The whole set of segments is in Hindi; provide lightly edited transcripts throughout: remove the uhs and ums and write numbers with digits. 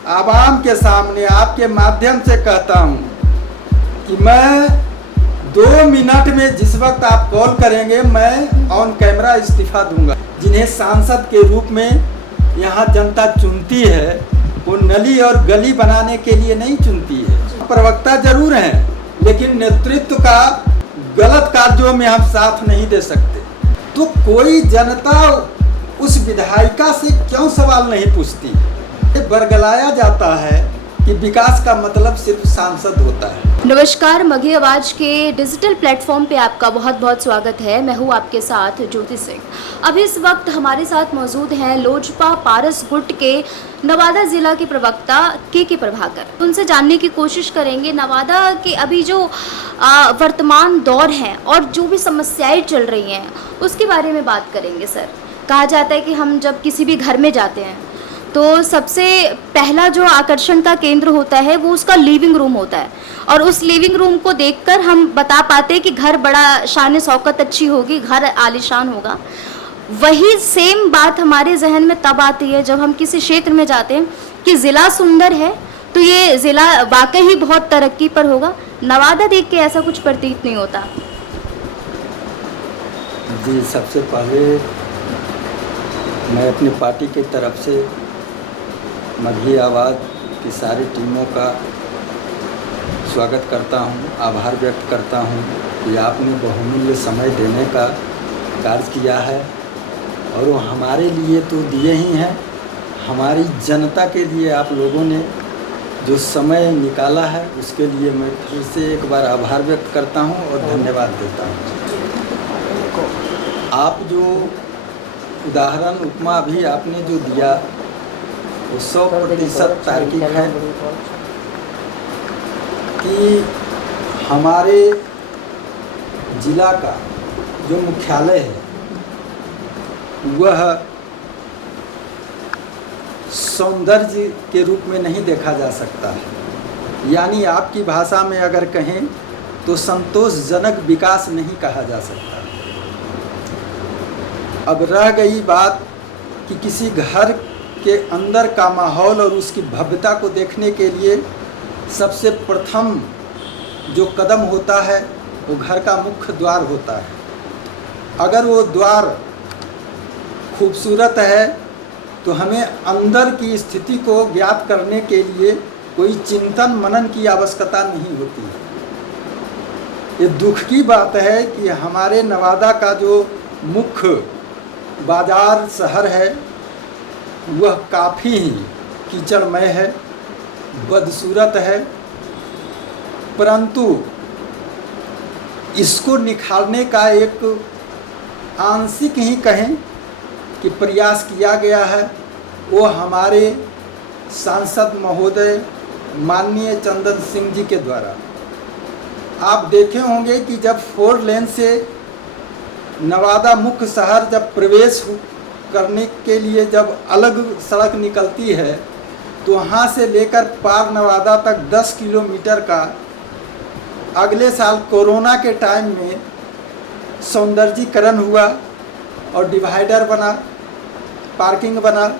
आवाम के सामने आपके माध्यम से कहता हूं कि मैं 2 मिनट में जिस वक्त आप कॉल करेंगे मैं ऑन कैमरा इस्तीफा दूंगा। जिन्हें सांसद के रूप में यहाँ जनता चुनती है वो नली और गली बनाने के लिए नहीं चुनती है। प्रवक्ता जरूर हैं लेकिन नेतृत्व का गलत कार्यों में हम साथ नहीं दे सकते। तो कोई जनता उस विधायिका से क्यों सवाल नहीं पूछती? बरगलाया जाता है कि विकास का मतलब सिर्फ सांसद होता है। नमस्कार, मघी आवाज के डिजिटल प्लेटफॉर्म पे आपका बहुत बहुत स्वागत है। मैं हूँ आपके साथ ज्योति सिंह। अभी इस वक्त हमारे साथ मौजूद हैं लोजपा पारस गुट के नवादा जिला के प्रवक्ता के प्रभाकर। उनसे जानने की कोशिश करेंगे नवादा के अभी जो वर्तमान दौर है और जो भी समस्याएं चल रही हैं उसके बारे में बात करेंगे। सर, कहा जाता है कि हम जब किसी भी घर में जाते हैं तो सबसे पहला जो आकर्षण का केंद्र होता है वो उसका लिविंग रूम होता है और उस लिविंग रूम को देखकर हम बता पाते हैं कि घर बड़ा शान शौकत अच्छी होगी, घर आलीशान होगा। वही सेम बात हमारे जहन में तब आती है जब हम किसी क्षेत्र में जाते हैं कि ज़िला सुंदर है तो ये ज़िला वाकई ही बहुत तरक्की पर होगा। नवादा देख के ऐसा कुछ प्रतीत नहीं होता। जी, सबसे पहले मैं अपनी पार्टी की तरफ से मघी आवाज़ की सारी टीमों का स्वागत करता हूं, आभार व्यक्त करता हूं कि आपने बहुमूल्य समय देने का कार्य किया है और वो हमारे लिए तो दिए ही हैं, हमारी जनता के लिए आप लोगों ने जो समय निकाला है उसके लिए मैं फिर से एक बार आभार व्यक्त करता हूं और धन्यवाद देता हूं। आप जो उदाहरण उपमा अभी आपने जो दिया वो 100% तार्किक है कि हमारे जिला का जो मुख्यालय है वह सौंदर्य के रूप में नहीं देखा जा सकता है। यानी आपकी भाषा में अगर कहें तो संतोषजनक विकास नहीं कहा जा सकता। अब रह गई बात कि किसी घर के अंदर का माहौल और उसकी भव्यता को देखने के लिए सबसे प्रथम जो कदम होता है वो घर का मुख्य द्वार होता है। अगर वो द्वार खूबसूरत है तो हमें अंदर की स्थिति को ज्ञात करने के लिए कोई चिंतन मनन की आवश्यकता नहीं होती है। ये दुख की बात है कि हमारे नवादा का जो मुख्य बाजार शहर है वह काफ़ी ही कीचड़मय है, बदसूरत है, परंतु इसको निखारने का एक आंशिक ही कहें कि प्रयास किया गया है। वो हमारे सांसद महोदय माननीय चंदन सिंह जी के द्वारा। आप देखे होंगे कि जब 4 लेन से नवादा मुख्य शहर जब प्रवेश करने के लिए जब अलग सड़क निकलती है तो वहाँ से लेकर पार नवादा तक 10 किलोमीटर का अगले साल कोरोना के टाइम में सौंदर्यीकरण हुआ और डिवाइडर बना, पार्किंग बना।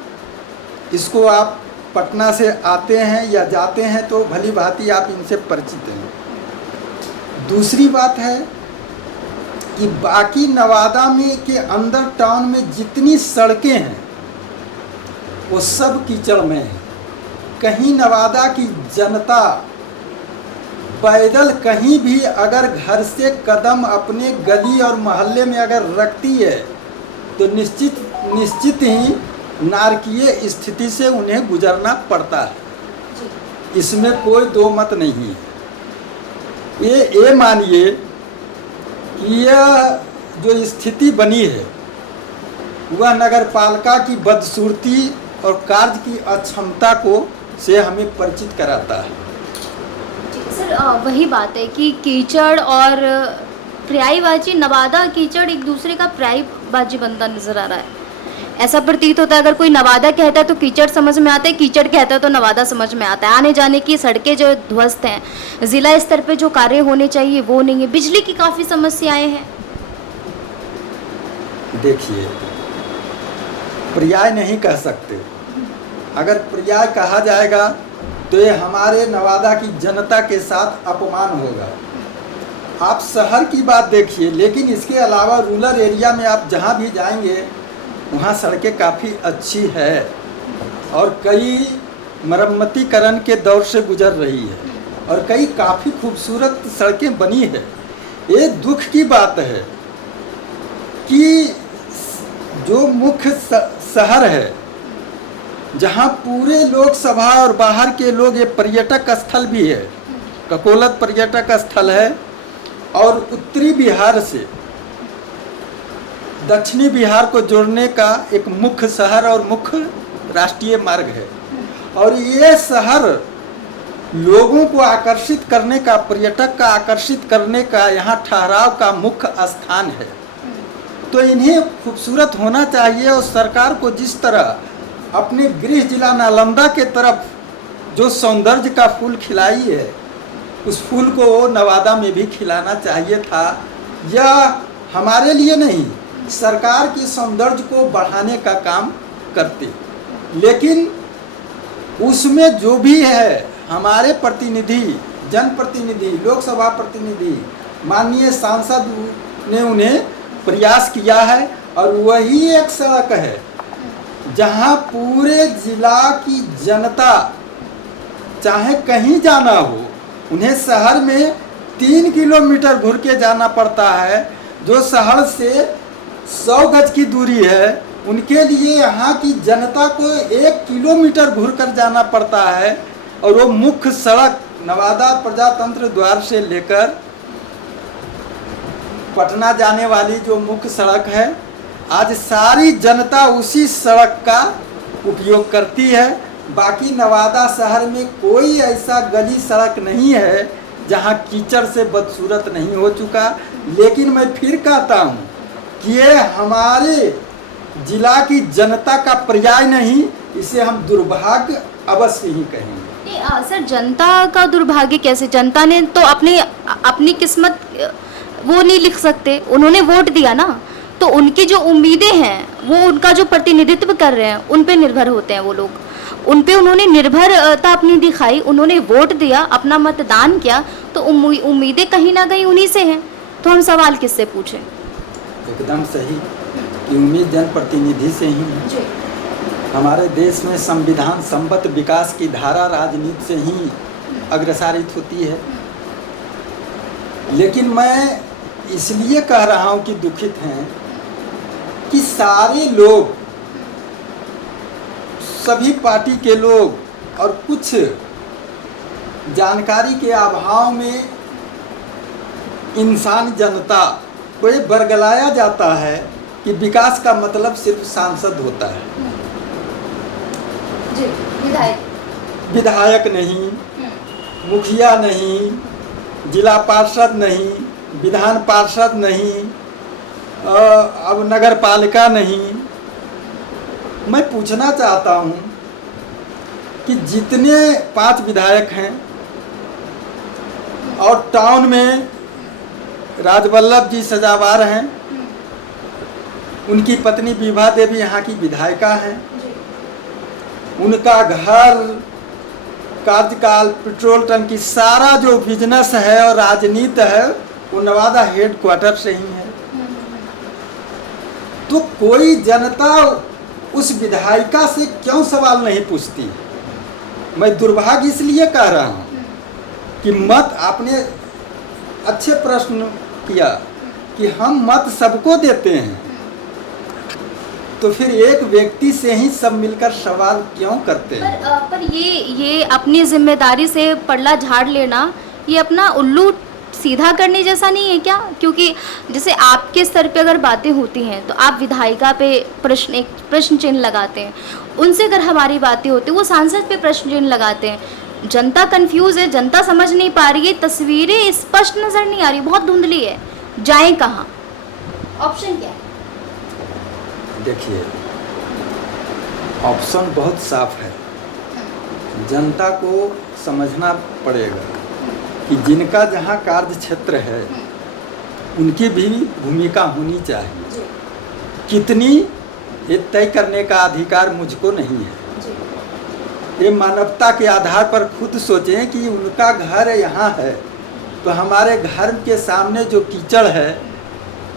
इसको आप पटना से आते हैं या जाते हैं तो भली भांति आप इनसे परिचित हैं। दूसरी बात है कि बाकी नवादा में के अंदर टाउन में जितनी सड़कें हैं वो सब कीचड़ में है। कहीं नवादा की जनता पैदल कहीं भी अगर घर से कदम अपने गली और मोहल्ले में अगर रखती है तो निश्चित ही नारकीय स्थिति से उन्हें गुजरना पड़ता है। इसमें कोई दो मत नहीं है। ये मानिए कि यह जो स्थिति बनी है वह नगर पालिका की बदसूरती और कार्य की अक्षमता को से हमें परिचित कराता है। सर, वही बात है कि कीचड़ और पर्यायवाची, नवादा कीचड़ एक दूसरे का पर्यायवाची बनता नजर आ रहा है। ऐसा प्रतीत होता है अगर कोई नवादा कहता है तो कीचड़ समझ में आता है, कीचड़ कहता है तो नवादा समझ में आता है। आने जाने की सड़कें जो ध्वस्त हैं, जिला स्तर पे जो कार्य होने चाहिए वो नहीं है, बिजली की काफ़ी समस्याएं हैं। देखिए, पर्याय नहीं कह सकते अगर पर्याय कहा जाएगा तो ये हमारे नवादा की जनता के साथ अपमान होगा। आप शहर की बात देखिए, लेकिन इसके अलावा रूरल एरिया में आप जहाँ भी जाएंगे वहाँ सड़कें काफ़ी अच्छी है और कई मरम्मतीकरण के दौर से गुजर रही है और कई काफ़ी खूबसूरत सड़कें बनी है। ये दुख की बात है कि जो मुख्य शहर है जहाँ पूरे लोकसभा और बाहर के लोग, ये पर्यटक स्थल भी है, ककोलत पर्यटक स्थल है और उत्तरी बिहार से दक्षिणी बिहार को जोड़ने का एक मुख्य शहर और मुख्य राष्ट्रीय मार्ग है और ये शहर लोगों को आकर्षित करने का, पर्यटक का आकर्षित करने का यहाँ ठहराव का मुख्य स्थान है। तो इन्हें खूबसूरत होना चाहिए और सरकार को जिस तरह अपने गृह जिला नालंदा के तरफ जो सौंदर्य का फूल खिलाई है, उस फूल को नवादा में भी खिलाना चाहिए था। यह हमारे लिए नहीं, सरकार की सौंदर्य को बढ़ाने का काम करते, लेकिन उसमें जो भी है हमारे प्रतिनिधि, जनप्रतिनिधि, लोकसभा प्रतिनिधि, माननीय सांसद ने उन्हें प्रयास किया है और वही एक सड़क है जहां पूरे जिला की जनता चाहे कहीं जाना हो, उन्हें शहर में 3 किलोमीटर घूर के जाना पड़ता है। जो शहर से 100 गज की दूरी है उनके लिए यहाँ की जनता को 1 किलोमीटर घूर कर जाना पड़ता है और वो मुख्य सड़क नवादा प्रजातंत्र द्वार से लेकर पटना जाने वाली जो मुख्य सड़क है, आज सारी जनता उसी सड़क का उपयोग करती है। बाकी नवादा शहर में कोई ऐसा गली सड़क नहीं है जहाँ कीचड़ से बदसूरत नहीं हो चुका। लेकिन मैं फिर कहता हूँ कि ये हमारे जिला की जनता का पर्याय नहीं, इसे हम दुर्भाग्य अवश्य ही कहेंगे। सर, जनता का दुर्भाग्य कैसे? जनता ने तो अपनी किस्मत वो नहीं लिख सकते, उन्होंने वोट दिया ना, तो उनकी जो उम्मीदें हैं वो उनका जो प्रतिनिधित्व कर रहे हैं उन पे निर्भर होते हैं वो लोग, उन पे उन्होंने निर्भरता अपनी दिखाई, उन्होंने वोट दिया, अपना मतदान किया, तो उम्मीदें कहीं ना कहीं उन्हीं से हैं। तो हम सवाल किससे पूछें? एकदम सही कि उम्मीद जनप्रतिनिधि से ही है। हमारे देश में संविधान संबद्ध विकास की धारा राजनीति से ही अग्रसारित होती है। लेकिन मैं इसलिए कह रहा हूँ कि दुखित हैं कि सारे लोग, सभी पार्टी के लोग और कुछ जानकारी के अभाव में इंसान, जनता को ये बरगलाया जाता है कि विकास का मतलब सिर्फ सांसद होता है, विधायक नहीं, मुखिया नहीं, जिला पार्षद नहीं, विधान पार्षद नहीं, अब नगर पालिका नहीं। मैं पूछना चाहता हूँ कि जितने 5 विधायक हैं और टाउन में राजवल्लभ जी सजावार हैं, उनकी पत्नी विभा देवी यहाँ की विधायिका हैं, उनका घर, कार्यकाल, पेट्रोल टंकी, सारा जो बिजनेस है और राजनीति है वो नवादा हेडक्वार्टर से ही है। तो कोई जनता उस विधायिका से क्यों सवाल नहीं पूछती? मैं दुर्भाग्य इसलिए कह रहा हूँ कि मत, आपने अच्छे प्रश्न किया कि हम मत सबको देते हैं, तो फिर एक व्यक्ति से ही सब मिलकर सवाल क्यों करते हैं? पर ये अपनी जिम्मेदारी से पल्ला झाड़ लेना, ये अपना उल्लू सीधा करने जैसा नहीं है क्या? क्योंकि जैसे आपके स्तर पे अगर बातें होती हैं तो आप विधायिका पे एक प्रश्न चिन्ह लगाते हैं, उनसे अगर हमारी बातें होती हैं वो सांसद पे प्रश्न चिन्ह लगाते हैं। जनता कंफ्यूज है, जनता समझ नहीं पा रही है, तस्वीरें स्पष्ट नज़र नहीं आ रही, बहुत धुंधली है, जाएं कहाँ? ऑप्शन क्या है? देखिए, ऑप्शन बहुत साफ है। जनता को समझना पड़ेगा कि जिनका जहाँ कार्य क्षेत्र है उनकी भी भूमिका होनी चाहिए। कितनी, ये तय करने का अधिकार मुझको नहीं है। ये मानवता के आधार पर खुद सोचें कि उनका घर यहाँ है तो हमारे घर के सामने जो कीचड़ है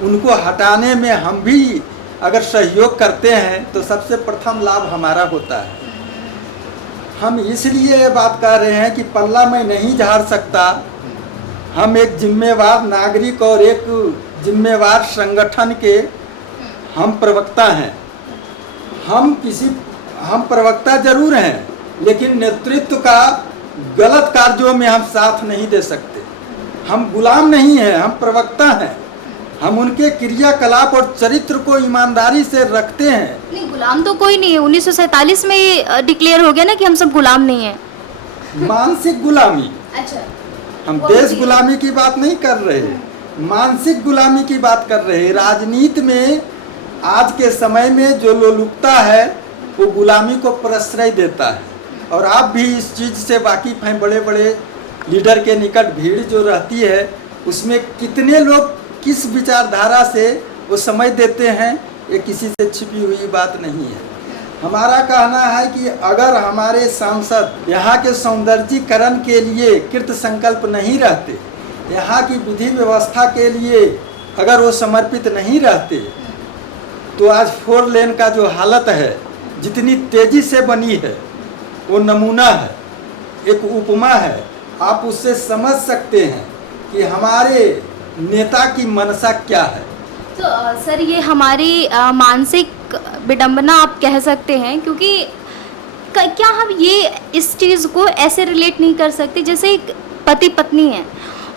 उनको हटाने में हम भी अगर सहयोग करते हैं तो सबसे प्रथम लाभ हमारा होता है। हम इसलिए ये बात कर रहे हैं कि पल्ला मैं नहीं झाड़ सकता। हम एक जिम्मेवार नागरिक और एक जिम्मेवार संगठन के हम प्रवक्ता हैं। हम प्रवक्ता जरूर हैं, लेकिन नेतृत्व का गलत कार्यों में हम साथ नहीं दे सकते। हम गुलाम नहीं हैं, हम प्रवक्ता हैं। हम उनके क्रियाकलाप और चरित्र को ईमानदारी से रखते हैं। नहीं, गुलाम तो कोई नहीं है। 1947 में ही डिक्लेयर हो गया ना कि हम सब गुलाम नहीं हैं। मानसिक गुलामी। अच्छा, हम देश गुलामी की बात नहीं कर रहे, मानसिक गुलामी की बात कर रहे। राजनीति में आज के समय में जो लोलुपता है वो गुलामी को प्रश्रय देता है। और आप भी इस चीज़ से वाकिफ हैं। बड़े बड़े लीडर के निकट भीड़ जो रहती है उसमें कितने लोग किस विचारधारा से वो समझ देते हैं, ये किसी से छिपी हुई बात नहीं है। हमारा कहना है कि अगर हमारे सांसद यहाँ के सौंदर्यीकरण के लिए कृत संकल्प नहीं रहते, यहाँ की विधि व्यवस्था के लिए अगर वो समर्पित नहीं रहते, तो आज 4 लेन का जो हालत है जितनी तेजी से बनी है वो नमूना है, एक उपमा है। आप उससे समझ सकते हैं कि हमारे नेता की मनसा क्या है। तो सर, ये हमारी मानसिक विडंबना आप कह सकते हैं, क्योंकि क्या हम ये इस चीज़ को ऐसे रिलेट नहीं कर सकते जैसे एक पति पत्नी है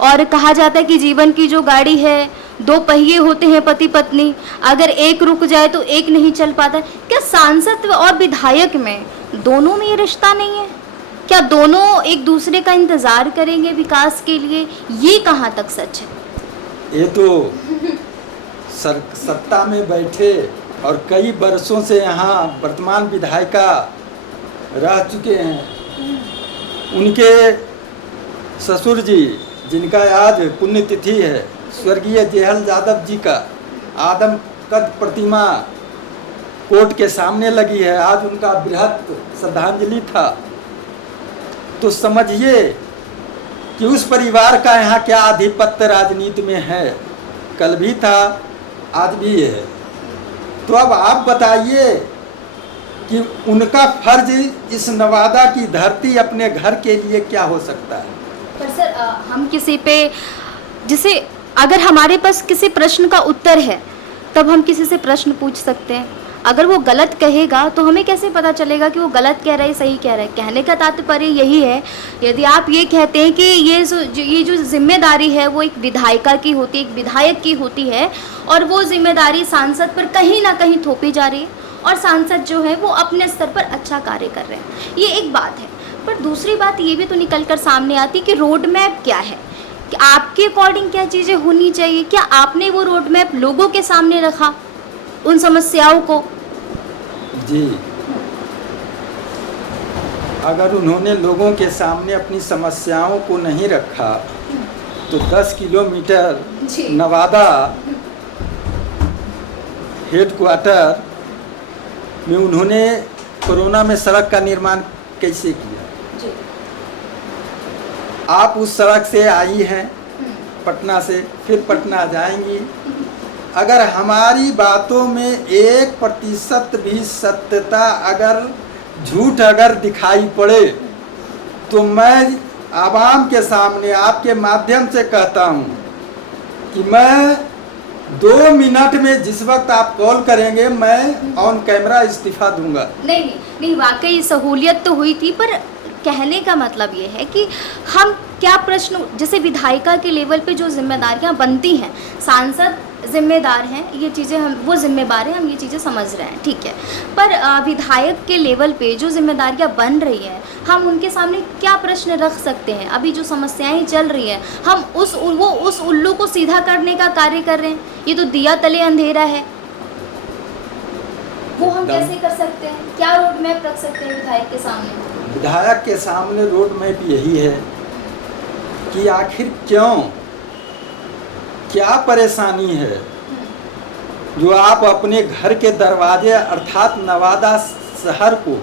और कहा जाता है कि जीवन की जो गाड़ी है 2 पहिए होते हैं पति पत्नी, अगर एक रुक जाए तो एक नहीं चल पाता। क्या सांसद और विधायक में दोनों में ये रिश्ता नहीं है? क्या दोनों एक दूसरे का इंतज़ार करेंगे विकास के लिए? ये कहाँ तक सच है? ये तो सत्ता में बैठे और कई वर्षों से यहाँ वर्तमान विधायिका रह चुके हैं, उनके ससुर जी जिनका आज पुण्यतिथि है, स्वर्गीय जेहल यादव जी का आदम कद प्रतिमा कोर्ट के सामने लगी है। आज उनका बृहत श्रद्धांजलि था। तो समझिए कि उस परिवार का यहाँ क्या आधिपत्य राजनीति में है। कल भी था, आज भी है। तो अब आप बताइए कि उनका फर्ज इस नवादा की धरती अपने घर के लिए क्या हो सकता है। पर सर, हम किसी पे जैसे अगर हमारे पास किसी प्रश्न का उत्तर है तब हम किसी से प्रश्न पूछ सकते हैं। अगर वो गलत कहेगा तो हमें कैसे पता चलेगा कि वो गलत कह रहा है सही कह रहा है? कहने का तात्पर्य यही है, यदि आप ये कहते हैं कि ये जो जिम्मेदारी है वो एक विधायिका की होती है, एक विधायक की होती है, और वो जिम्मेदारी सांसद पर कहीं ना कहीं थोपी जा रही है और सांसद जो है वो अपने स्तर पर अच्छा कार्य कर रहे हैं, ये एक बात है। पर दूसरी बात ये भी तो निकल कर सामने आती कि रोड मैप क्या है, कि आपके अकॉर्डिंग क्या चीज़ें होनी चाहिए? क्या आपने वो रोड मैप लोगों के सामने रखा, उन समस्याओं को? जी, अगर उन्होंने लोगों के सामने अपनी समस्याओं को नहीं रखा तो 10 किलोमीटर नवादा हेडक्वार्टर में उन्होंने कोरोना में सड़क का निर्माण कैसे किया? आप उस सड़क से आई हैं पटना से, फिर पटना जाएंगी। अगर हमारी बातों में 1% भी सत्यता अगर झूठ अगर दिखाई पड़े तो मैं आवाम के सामने आपके माध्यम से कहता हूं कि मैं 2 मिनट में जिस वक्त आप कॉल करेंगे मैं ऑन कैमरा इस्तीफा दूंगा। नहीं, वाकई सहूलियत तो हुई थी, पर कहने का मतलब ये है कि हम क्या प्रश्न, जैसे विधायिका के लेवल पे जो जिम्मेदारियां बनती हैं, सांसद जिम्मेदार हैं, ये चीज़ें हम वो जिम्मेदार हैं, हम ये चीज़ें समझ रहे हैं, ठीक है। पर विधायक के लेवल पे जो जिम्मेदारियां बन रही हैं, हम उनके सामने क्या प्रश्न रख सकते हैं? अभी जो समस्याएं चल रही हैं, हम उस उल्लू को सीधा करने का कार्य कर रहे हैं। ये तो दिया तले अंधेरा है, वो हम कैसे कर सकते हैं? क्या रोड मैप रख सकते हैं विधायक के सामने? विधायक के सामने रोड मैप यही है कि आखिर क्या परेशानी है जो आप अपने घर के दरवाजे अर्थात नवादा शहर को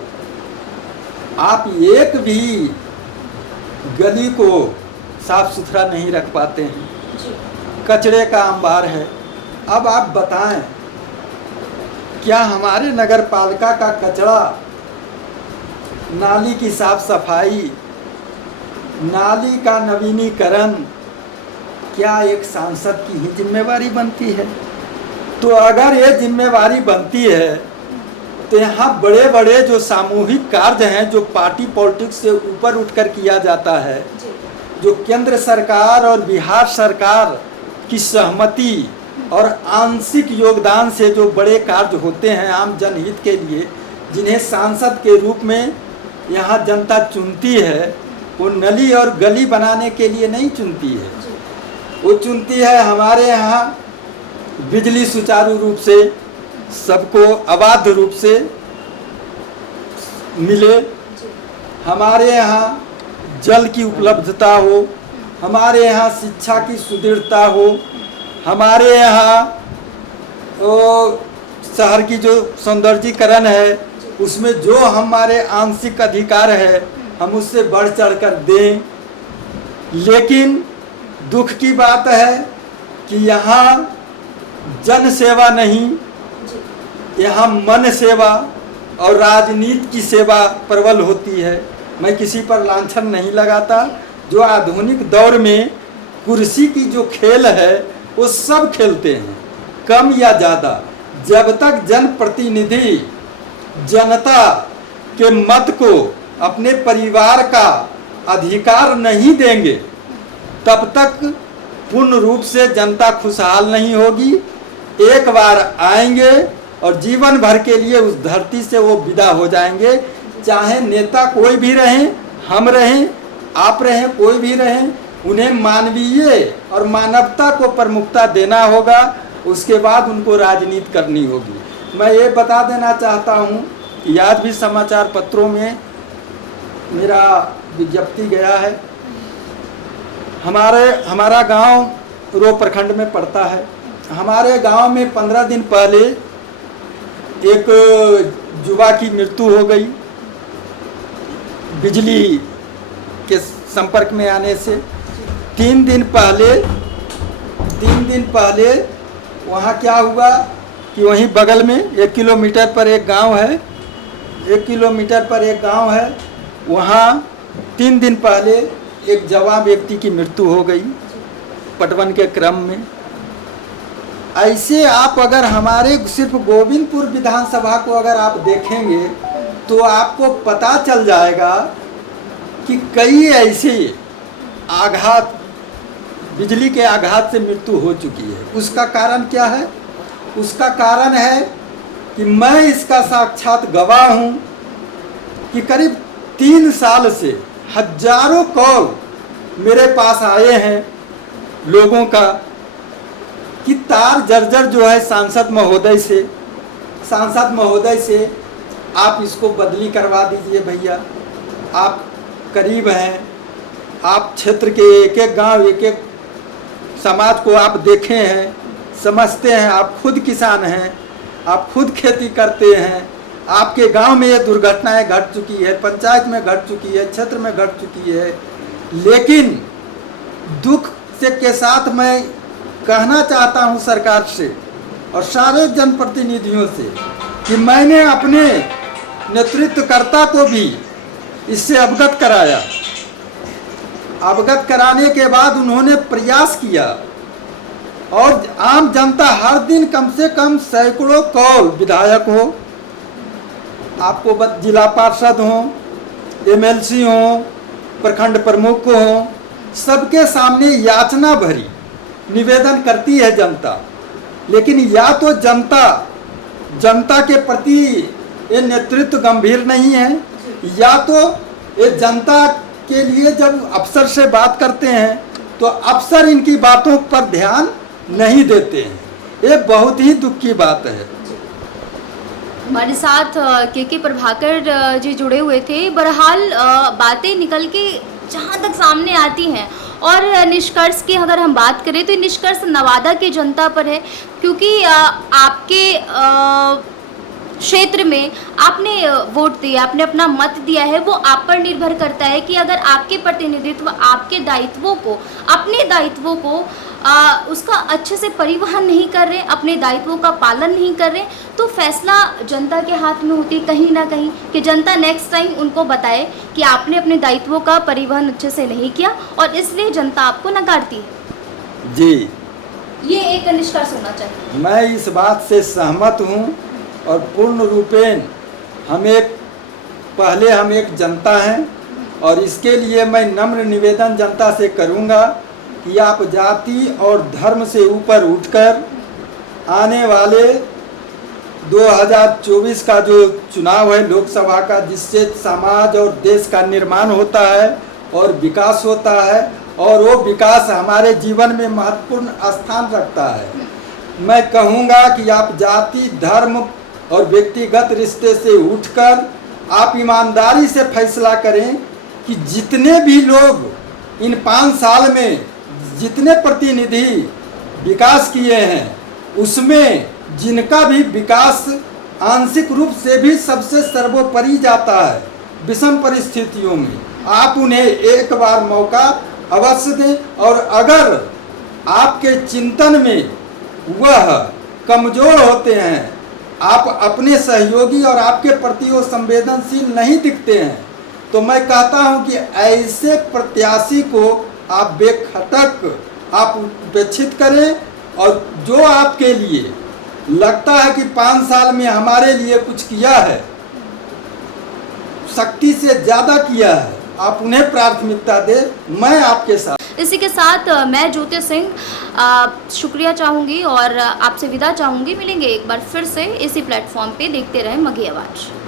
आप एक भी गली को साफ सुथरा नहीं रख पाते हैं, कचरे का अंबार है। अब आप बताएं, क्या हमारे नगर पालिका का कचरा, नाली की साफ सफाई, नाली का नवीनीकरण क्या एक सांसद की ही जिम्मेवारी बनती है? तो अगर ये जिम्मेवारी बनती है तो यहाँ बड़े बड़े जो सामूहिक कार्य हैं, जो पार्टी पॉलिटिक्स से ऊपर उठकर किया जाता है, जो केंद्र सरकार और बिहार सरकार की सहमति और आंशिक योगदान से जो बड़े कार्य होते हैं आम जनहित के लिए, जिन्हें सांसद के रूप में यहाँ जनता चुनती है, वो नली और गली बनाने के लिए नहीं चुनती है। वो चुनती है हमारे यहाँ बिजली सुचारू रूप से सबको अबाध रूप से मिले, हमारे यहाँ जल की उपलब्धता हो, हमारे यहाँ शिक्षा की सुदृढ़ता हो, हमारे यहाँ शहर की जो सौंदर्यीकरण है उसमें जो हमारे आंशिक अधिकार है हम उससे बढ़ चढ़ कर दें। लेकिन दुख की बात है कि यहाँ जन सेवा नहीं, यहाँ मन सेवा और राजनीति की सेवा प्रबल होती है। मैं किसी पर लांछन नहीं लगाता, जो आधुनिक दौर में कुर्सी की जो खेल है वो सब खेलते हैं, कम या ज़्यादा। जब तक जनप्रतिनिधि जनता के मत को अपने परिवार का अधिकार नहीं देंगे तब तक पूर्ण रूप से जनता खुशहाल नहीं होगी। एक बार आएंगे और जीवन भर के लिए उस धरती से वो विदा हो जाएंगे। चाहे नेता कोई भी रहें, हम रहें, आप रहें, कोई भी रहें, उन्हें मानवीय और मानवता को प्रमुखता देना होगा। उसके बाद उनको राजनीति करनी होगी। मैं ये बता देना चाहता हूँ कि आज भी समाचार पत्रों में मेरा विज्ञप्ति गया है। हमारा गांव रो प्रखंड में पड़ता है। हमारे गांव में 15 दिन पहले एक युवा की मृत्यु हो गई बिजली के संपर्क में आने से। 3 दिन पहले वहाँ क्या हुआ कि वहीं बगल में 1 किलोमीटर पर एक गांव है, 1 किलोमीटर पर एक गांव है, वहाँ 3 दिन पहले एक जवान व्यक्ति की मृत्यु हो गई पटवन के क्रम में। ऐसे आप अगर हमारे सिर्फ गोविंदपुर विधानसभा को अगर आप देखेंगे तो आपको पता चल जाएगा कि कई ऐसे आघात, बिजली के आघात से मृत्यु हो चुकी है। उसका कारण क्या है? उसका कारण है कि मैं इसका साक्षात गवाह हूँ कि करीब 3 साल से हजारों कॉल मेरे पास आए हैं लोगों का कि तार जर्जर जो है सांसद महोदय से आप इसको बदली करवा दीजिए भैया। आप करीब हैं, आप क्षेत्र के एक एक गांव, एक एक समाज को आप देखे हैं, समझते हैं। आप खुद किसान हैं, आप खुद खेती करते हैं। आपके गांव में ये दुर्घटनाएं घट चुकी है, पंचायत में घट चुकी है, क्षेत्र में घट चुकी है। लेकिन दुख से के साथ मैं कहना चाहता हूं सरकार से और सारे जनप्रतिनिधियों से कि मैंने अपने नेतृत्वकर्ता को भी इससे अवगत कराया। अवगत कराने के बाद उन्होंने प्रयास किया और आम जनता हर दिन कम से कम सैकड़ों कॉल, विधायक हो, आपको जिला पार्षद हो, एमएलसी हो, प्रखंड प्रमुख हो, सबके सामने याचना भरी निवेदन करती है जनता। लेकिन या तो जनता के प्रति ये नेतृत्व गंभीर नहीं है, या तो ये जनता के लिए जब अफसर से बात करते हैं तो अफसर इनकी बातों पर ध्यान नहीं देते हैं। ये बहुत ही दुख की बात है। हमारे साथ के प्रभाकर जी जुड़े हुए थे। बहरहाल बातें निकल के जहाँ तक सामने आती हैं और निष्कर्ष की अगर हम बात करें तो निष्कर्ष नवादा की जनता पर है, क्योंकि आपके क्षेत्र में आपने वोट दिया, आपने अपना मत दिया है, वो आप पर निर्भर करता है कि अगर आपके प्रतिनिधित्व आपके दायित्वों को, अपने दायित्वों को उसका अच्छे से परिवहन नहीं कर रहे, अपने दायित्वों का पालन नहीं कर रहे, तो फैसला जनता के हाथ में होती कहीं ना कहीं कि जनता नेक्स्ट टाइम उनको बताए कि आपने अपने दायित्वों का परिवहन अच्छे से नहीं किया और इसलिए जनता आपको नकारती है। जी, ये एक निष्कर्ष होना चाहिए। मैं इस बात से सहमत हूँ और पूर्ण रूपेण हम एक जनता हैं और इसके लिए मैं नम्र निवेदन जनता से करूँगा कि आप जाति और धर्म से ऊपर उठकर आने वाले 2024 का जो चुनाव है लोकसभा का, जिससे समाज और देश का निर्माण होता है और विकास होता है और वो विकास हमारे जीवन में महत्वपूर्ण स्थान रखता है। मैं कहूँगा कि आप जाति, धर्म और व्यक्तिगत रिश्ते से उठकर आप ईमानदारी से फैसला करें कि जितने भी लोग इन 5 साल में जितने प्रतिनिधि विकास किए हैं उसमें जिनका भी विकास आंशिक रूप से भी सबसे सर्वोपरि जाता है विषम परिस्थितियों में, आप उन्हें एक बार मौका अवश्य दें। और अगर आपके चिंतन में वह कमज़ोर होते हैं, आप अपने सहयोगी और आपके प्रति वो संवेदनशील नहीं दिखते हैं, तो मैं कहता हूं कि ऐसे प्रत्याशी को आप बेखटक आप उपेक्षित करें और जो आपके लिए लगता है कि 5 साल में हमारे लिए कुछ किया है, शक्ति से ज़्यादा किया है, आप उन्हें प्राथमिकता दें। मैं आपके साथ। इसी के साथ मैं ज्योति सिंह शुक्रिया चाहूँगी और आपसे विदा चाहूँगी। मिलेंगे एक बार फिर से इसी प्लेटफॉर्म पे। देखते रहें मघी आवाज़।